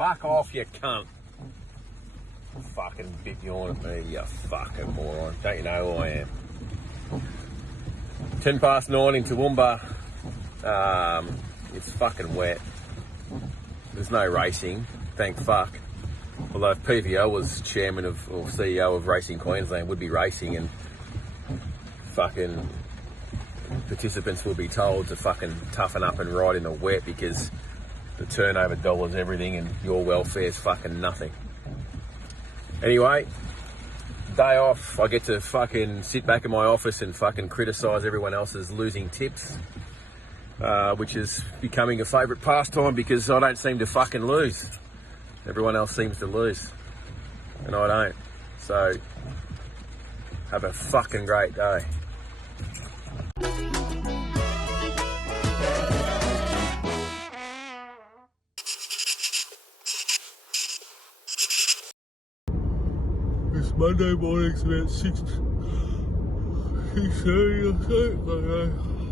Fuck off, you cunt. Fucking bit yawn at me, you fucking moron. Don't you know who I am? 9:10 in Toowoomba. It's fucking wet. There's no racing, thank fuck. Although if PVO was chairman of or CEO of Racing Queensland, would be racing, and fucking participants will be told to fucking toughen up and ride in the wet because the turnover dollar's everything and your welfare's fucking nothing. Anyway, day off, I get to fucking sit back in my office and fucking criticise everyone else's losing tips, which is becoming a favourite pastime because I don't seem to fucking lose. Everyone else seems to lose, and I don't. So, have a fucking great day. It's Monday morning, it's about 6:30 or so.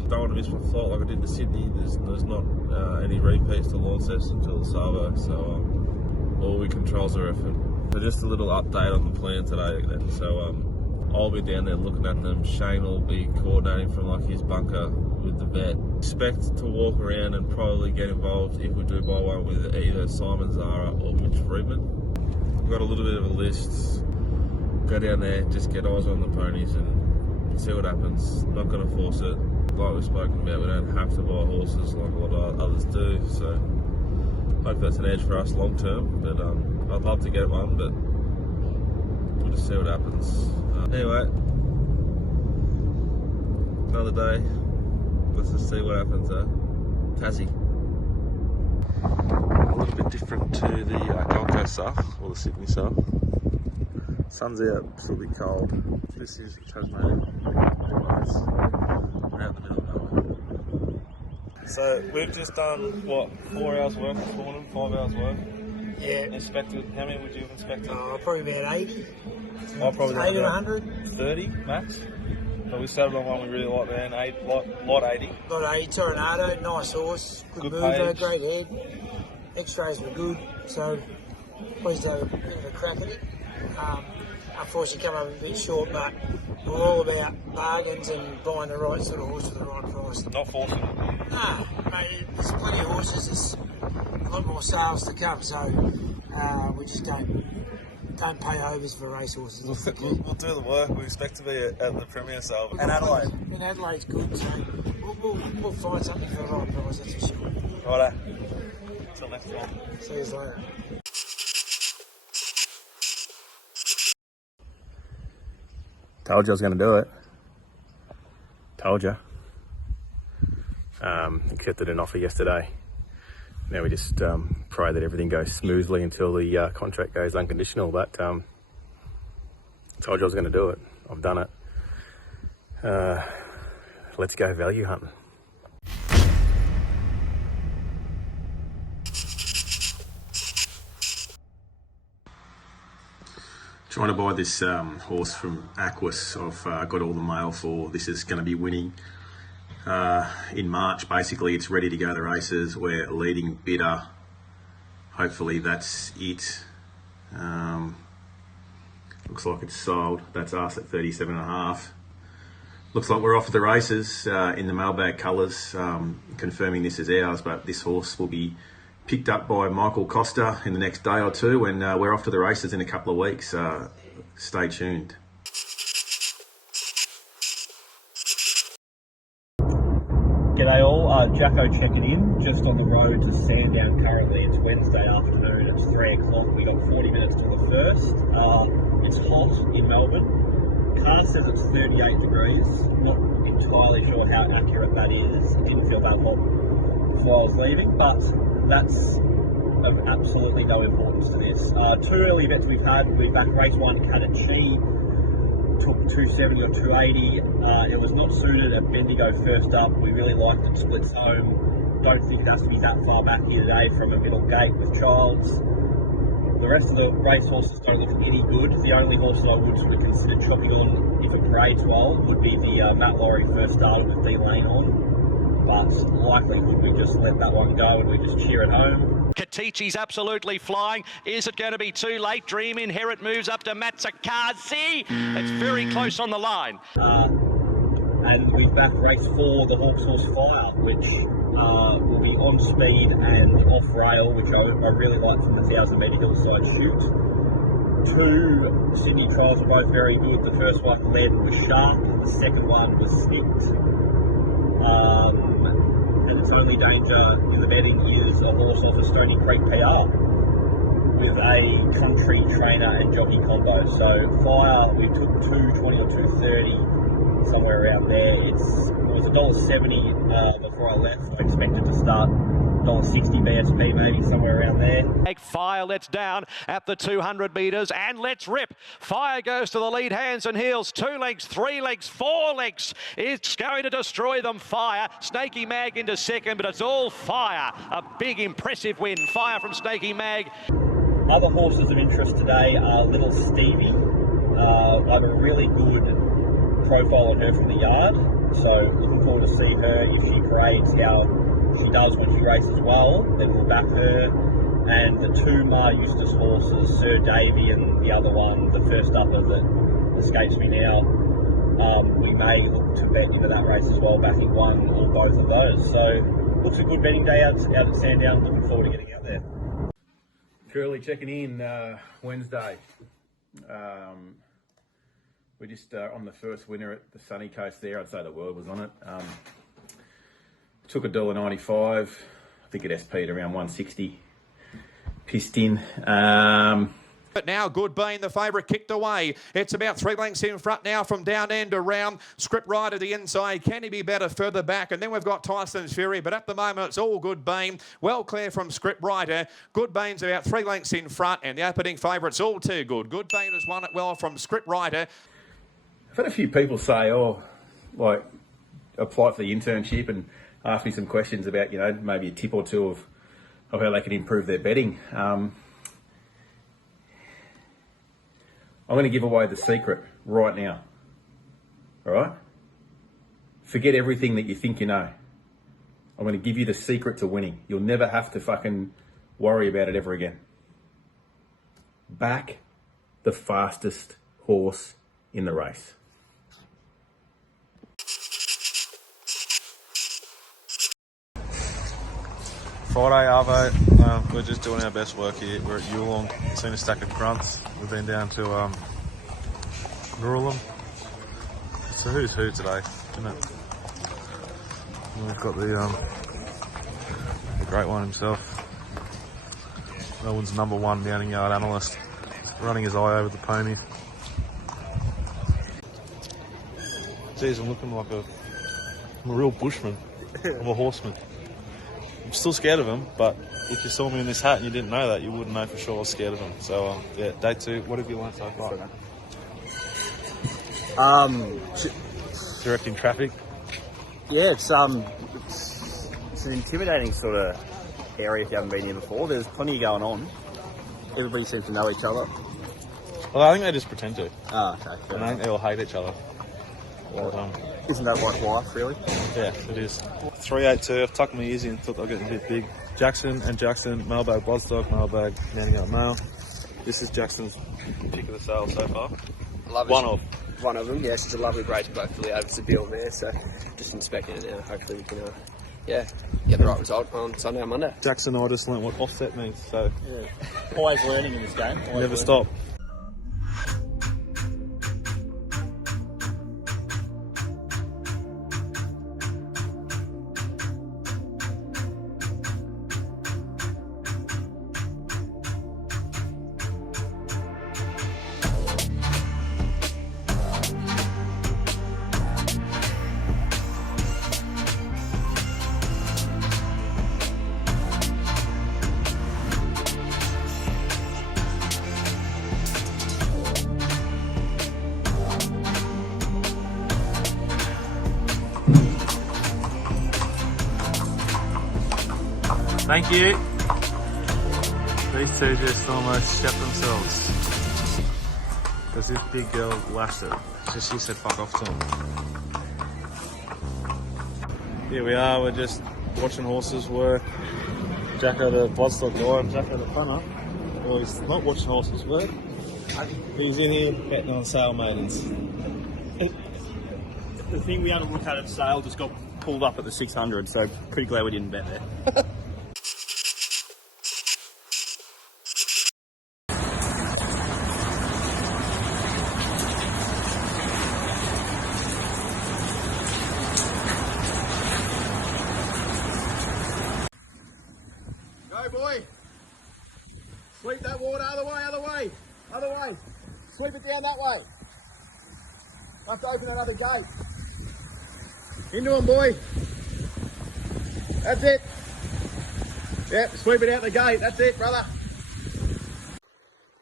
Don't want to miss my flight like I did to Sydney. There's not any repeats to Launceston until the Savo, so all we controls our effort. So just a little update on the plan today then. So I'll be down there looking at them. Shane will be coordinating from like his bunker with the vet. Expect to walk around and probably get involved if we do buy one with either Simon Zara or Mitch Friedman. We've got a little bit of a list. Go down there, just get eyes on the ponies and see what happens. Not going to force it. Like we've spoken about, we don't have to buy horses like a lot of others do, so hope that's an edge for us long term. But I'd love to get one, but we'll just see what happens. Anyway, another day. Let's just see what happens. Tassie. A little bit different to the Gold Coast stuff, or the Sydney stuff. Sun's out, still a bit cold. This is Tasmania. We're out in the middle of nowhere. So we've just done, what, 4 hours work this morning, 5 hours work? Yeah. Inspected, how many would you have inspected? Probably about 80. I'll probably 80 to 100. 30 max. But we settled on one we really like there, lot 80. Lot 80, Tornado, nice horse, good mover, great head. X-rays were good, so pleased to have a bit of a crack at it. Unfortunately come up a bit short, but we're all about bargains and buying the right sort of horse for the right price. Not forcing it. No, mate, there's plenty of horses, there's a lot more sales to come, so we just don't pay overs for racehorses. We'll do the work. We expect to be at the Premier sale. And Adelaide. And Adelaide's good, so we'll find something for the right price, that's for sure. Righto. Till next time. See you later. Told you I was going to do it. Told you. Accepted an offer yesterday. Now we just pray that everything goes smoothly until the contract goes unconditional. But told you I was going to do it. I've done it. Let's go value hunting. Trying to buy this horse from Aquis. I've got all the mail for. This is going to be winning in March. Basically, it's ready to go to races. We're a leading bidder. Hopefully that's it. Looks like it's sold. That's us at 37.5. Looks like we're off to the races in the Mailbag colours, confirming this is ours, but this horse will be picked up by Michael Costa in the next day or two, and we're off to the races in a couple of weeks. Stay tuned. G'day all, Jacko checking in, just on the road to Sandown currently. It's Wednesday afternoon, it's 3 o'clock, we've got 40 minutes till the first. It's hot in Melbourne. Car says it's 38 degrees, not entirely sure how accurate that is. It didn't feel that hot before I was leaving, but that's of absolutely no importance to this. 2 early bets we've had. We've backed race 1, Kadachi, took 270 or 280. It was not suited at Bendigo first up. We really liked it, splits home. Don't think it has to be that far back here today from a middle gate with Childs. The rest of the race horses don't look any good. The only horse that I would sort of consider chopping on if it grades well would be the Matt Laurie first started with D Lane on. But likely would we just let that one go and we just cheer it home. Katici's absolutely flying. Is it going to be too late? Dream Inherit moves up to Matsakazi. It's very close on the line. And we've back race 4, the Hawks Horse Fire, which will be on speed and off rail, which I really like from the 1,000 metre hillside shoot. 2 Sydney trials were both very good. The first one led was sharp, the second one was sticked. And its only danger in the betting is a horse off of Stony Creek PR with a country trainer and jockey combo. So Fire, we took 220 or 230, somewhere around there. It was $1.70 before I left. I expected to start $1.60 BSP, maybe somewhere around there. Fire lets down at the 200 metres and let's rip. Fire goes to the lead, hands and heels. 2 lengths, 3 lengths, 4 lengths. It's going to destroy them. Fire. Snaky Mag into second, but it's all Fire. A big, impressive win. Fire from Snaky Mag. Other horses of interest today are Little Stevie. I have a really good profile on her from the yard, so looking forward to see her if she grades how she does when she races well. Then we'll back her. And the 2 Mar Eustace horses, Sir Davy and the other one, the first upper that escapes me now, we may look to bet into that race as well, backing one or both of those. So looks a good betting day out at Sandown. Looking forward to getting out there. Ciurleo checking in Wednesday. We're just on the first winner at the sunny coast there. I'd say the world was on it. Took $1.95. I think it SP'd around 160. Pissed in. But now Good Bean, the favourite, kicked away. It's about 3 lengths in front now from down end around. Script right at the inside. Can he be better further back? And then we've got Tyson's Fury. But at the moment, it's all Good Bean. Well clear from Script Rider. Good Bean's about 3 lengths in front. And the opening favourite's all too good. Good Bean has won it well from Script Rider. I've had a few people say, apply for the internship and ask me some questions about, maybe a tip or two of how they can improve their betting. I'm going to give away the secret right now. All right? Forget everything that you think you know. I'm going to give you the secret to winning. You'll never have to fucking worry about it ever again. Back the fastest horse in the race. Friday, Arvo. We're just doing our best work here. We're at Yulong, seen a stack of grunts. We've been down to Oldham. It's a who's who today, isn't it? And we've got the great one himself. Melbourne's #1 downing yard analyst, running his eye over the pony. Geez, I'm looking like I'm a real bushman. I'm a horseman. I'm still scared of him, but if you saw me in this hat and you didn't know that, you wouldn't know for sure I was scared of him. So, yeah, day 2. What have you learned so far? Directing traffic? Yeah, it's an intimidating sort of area if you haven't been here before. There's plenty going on. Everybody seems to know each other. Well, I think they just pretend to. Ah, okay. And I think they all hate each other. Well, isn't that like life, really? Yeah, it is. 382, I've tucked my ears in, thought they were getting a bit big. Jackson, Mailbag, Bozdog, Mailbag, Nanny Out Mail. This is Jackson's pick of the sale so far. Love it. One of them, yes. It's a lovely break to both the over the bill there, so just inspecting it now. Hopefully we can, get the right result on Sunday or Monday. Jackson, I just learnt what offset means, so... Yeah. Always learning in this game. Never stop. Thank you. These two just almost shut themselves. Because this big girl lashed it. She said fuck off to him. Here we are, we're just watching horses work. Jacko the bloodstock guy and Jacko the punter. Well, he's not watching horses work. He's in here betting on sale maidens. The thing we had to look at sale just got pulled up at the 600, so pretty glad we didn't bet there. Go, boy. Sweep that water other way, other way. Other way. Sweep it down that way. I have to open another gate. Into him, boy. That's it. Yep, sweep it out the gate. That's it, brother.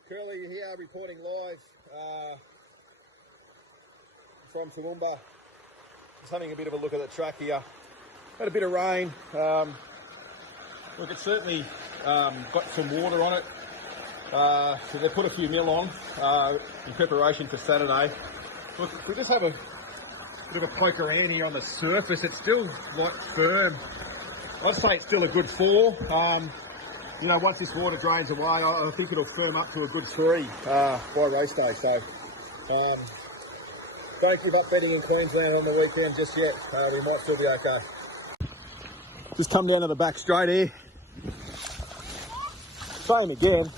Curly, you're here reporting live from Toowoomba. Just having a bit of a look at the track here. Had a bit of rain. Look, it's certainly got some water on it. So they put a few mil on in preparation for Saturday. Look, we just have a bit of a poke around here on the surface. It's still like firm. I'd say it's still a good 4. You know, once this water drains away, I think it'll firm up to a good 3 by race day. So don't give up betting in Queensland on the weekend just yet. We might still be okay. Just come down to the back straight here. Same again.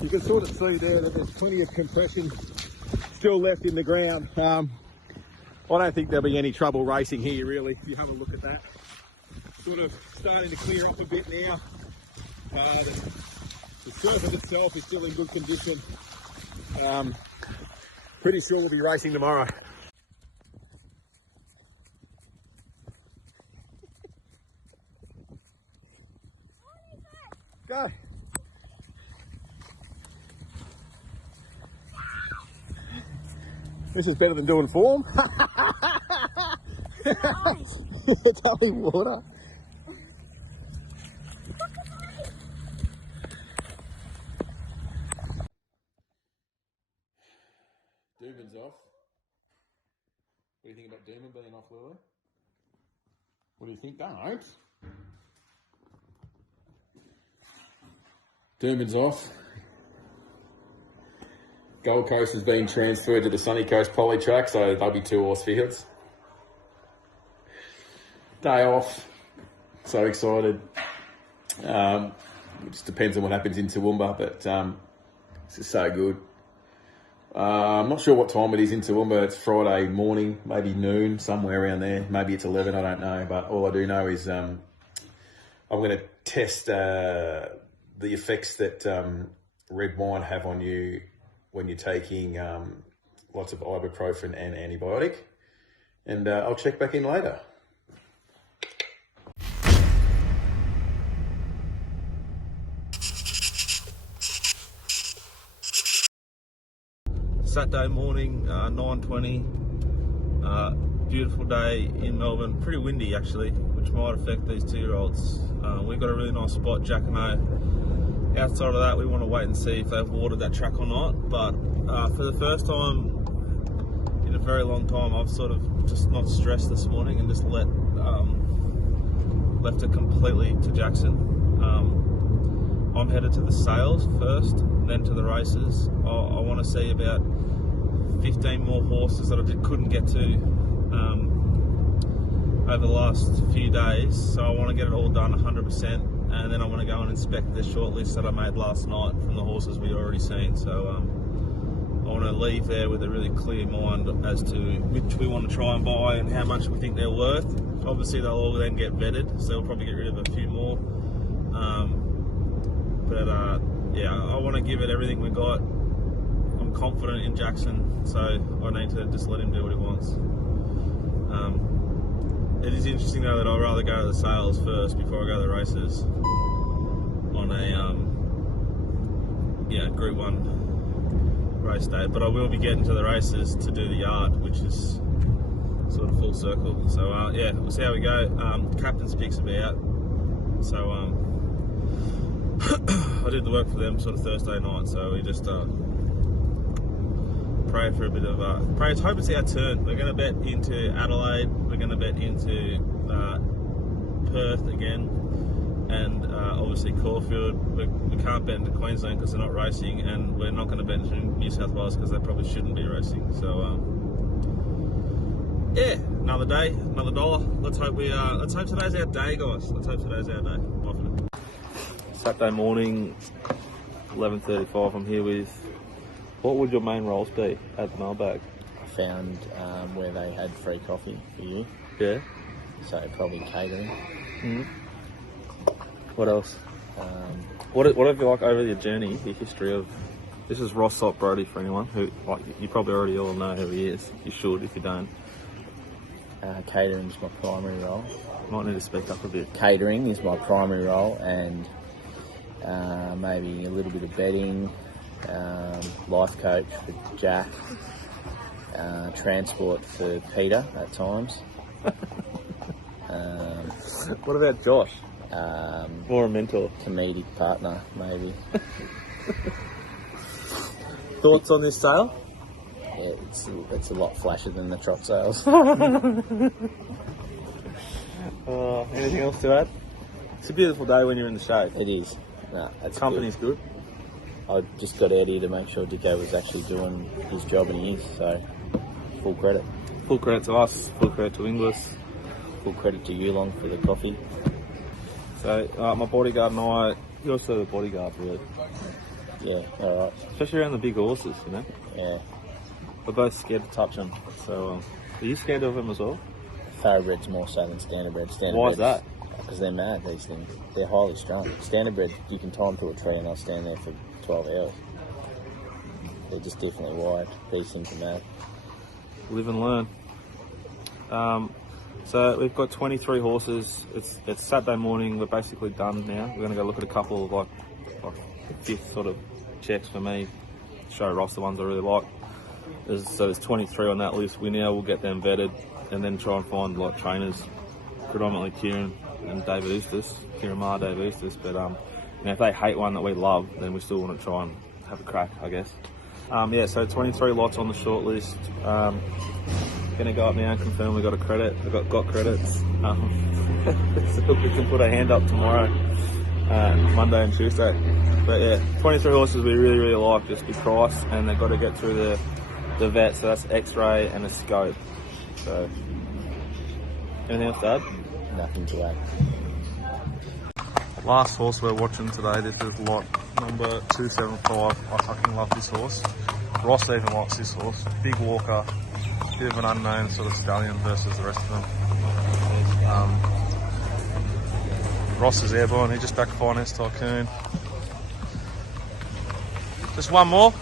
You can sort of see there that there's plenty of compression still left in the ground. I don't think there'll be any trouble racing here really, if you have a look at that. Sort of starting to clear up a bit now. The surface itself is still in good condition. Pretty sure we'll be racing tomorrow. Go. This is better than doing form. It's only water. Dooman's off. What do you think about Dooman being off, Lily? What do you think? Don't. Dooman's off. Gold Coast has been transferred to the Sunny Coast Poly track, so they'll be 2 horse fields. Day off. So excited. It just depends on what happens in Toowoomba, but this is so good. I'm not sure what time it is in Toowoomba. It's Friday morning, maybe noon, somewhere around there. Maybe it's 11, I don't know. But all I do know is I'm going to test the effects that red wine have on you when you're taking lots of ibuprofen and antibiotic. And I'll check back in later. Saturday morning, 9:20. Beautiful day in Melbourne. Pretty windy actually, which might affect these 2-year-olds. We've got a really nice spot, Jack and I. Outside of that, we want to wait and see if they've watered that track or not. But for the first time in a very long time, I've sort of just not stressed this morning and just left it completely to Jackson. I'm headed to the sales first, then to the races. I want to see about 15 more horses that I couldn't get to over the last few days. So I want to get it all done 100%. And then I want to go and inspect the shortlist that I made last night from the horses we'd already seen. So I want to leave there with a really clear mind as to which we want to try and buy and how much we think they're worth. Obviously they'll all then get vetted, so we'll probably get rid of a few more. Yeah, I want to give it everything we got. I'm confident in Jackson, so I need to just let him do what he wants. It is interesting though that I'd rather go to the sales first before I go to the races on a Group 1 race day. But I will be getting to the races to do the yard, which is sort of full circle. So yeah, we'll see how we go. Captain's picks will be out. So I did the work for them sort of Thursday night. So we just pray for a bit of pray. Hope it's our turn. We're going to bet into Adelaide. We're going to bet into Perth again, and obviously Caulfield. We can't bet into Queensland because they're not racing, and we're not going to bet into New South Wales because they probably shouldn't be racing. So yeah, another day, another dollar. Let's hope today's our day, guys. Let's hope today's our day. Bye for now. Saturday morning, 11:35. I'm here with. What would your main roles be at the Mailbag? I found where they had free coffee for you. Yeah. So probably catering. Mm. What else? What have you like over your journey, the history of? This is Ross Salt Brody for anyone who, like, you probably already all know who he is. You should if you don't. Catering is my primary role. Might need to speak up a bit. Catering is my primary role, and maybe a little bit of bedding, life coach for Jack, transport for Peter at times. What about Josh? More a mentor. Comedic partner, maybe. Thoughts on this sale? Yeah, it's a lot flashier than the trot sales. Anything else to add? It's a beautiful day when you're in the shade. It is. No, that's Company's good. I just got out here to make sure Dicko was actually doing his job, and he is, so full credit. Full credit to us, full credit to Inglis. Full credit to you, Long, for the coffee. So, my bodyguard and I, you're also the bodyguard, really. Yeah, alright. Especially around the big horses, you know? Yeah. We're both scared to touch them. So, are you scared of them as well? Thoroughbreds more so than standardbred. Why is that? Because they're mad, these things. They're highly strung. Standardbred, you can tie them to a tree and they'll stand there for 12 hours. They're just differently wired. These things are mad. Live and learn. So we've got 23 horses. It's Saturday morning. We're basically done now. We're going to go look at a couple of like the fifth sort of checks for me. Show Ross the ones I really like. There's 23 on that list. We now will get them vetted and then try and find like trainers, predominantly Kieran and David Eustace, Kieran Maher, David Eustace. But if they hate one that we love, then we still want to try and have a crack, I guess. Yeah, so 23 lots on the short list. Gonna go up now and confirm we got a credit. We got credits. So we can put a hand up tomorrow, Monday and Tuesday. But yeah, 23 horses we really, really like, just be price, and they've got to get through the vet, so that's X-ray and a scope. So, anything else to add? Nothing to add. Last horse we're watching today, this is lot number 275. I fucking love this horse. Ross even likes this horse. Big walker, bit of an unknown sort of stallion versus the rest of them. Ross is airborne, he just back finance tycoon. Just one more.